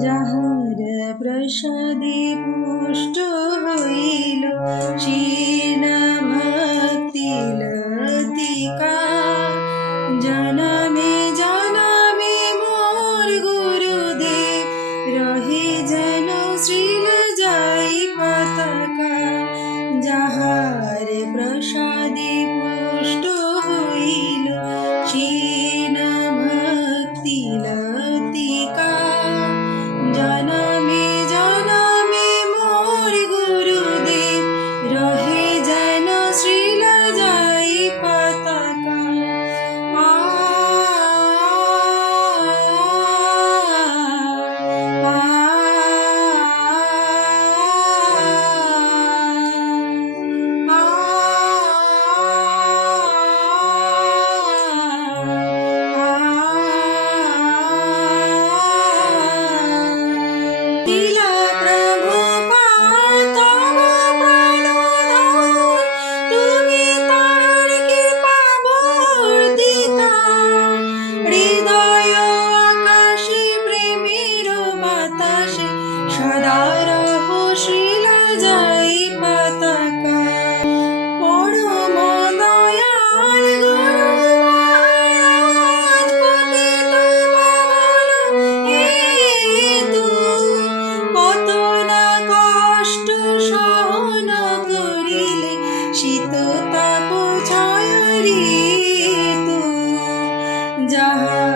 যাহার প্রসাদে পুষ্ট হইল শীন ভক্তি আকাশে সদা রহশীল যাই পতাকা। পরম দয়াল গুরু কত না কষ্ট সহন করিলে শীত তাপ ছায় ঋতু। যাহা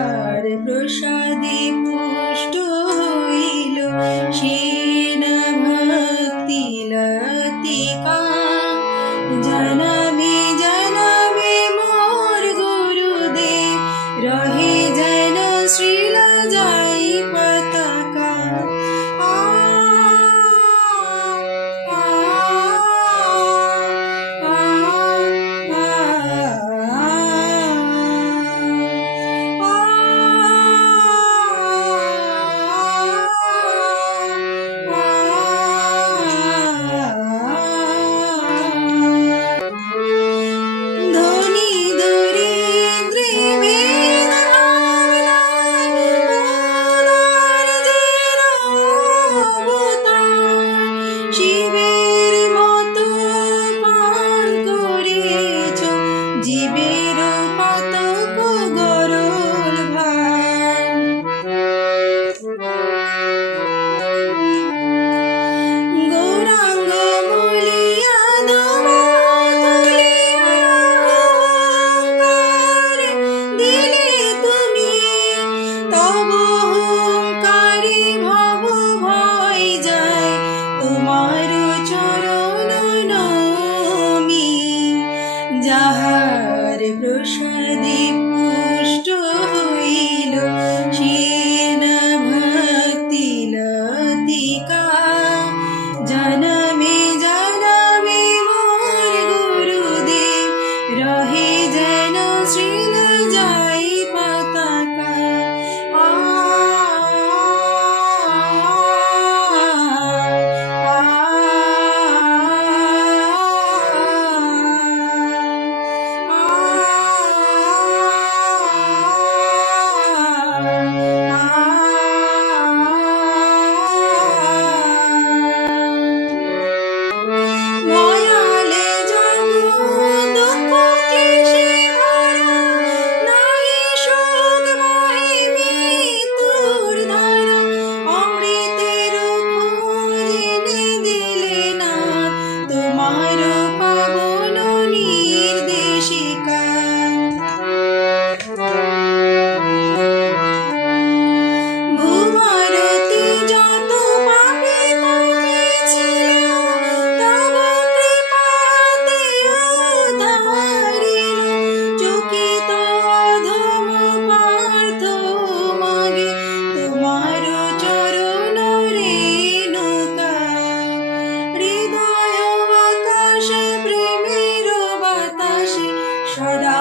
পুষ্ট should I?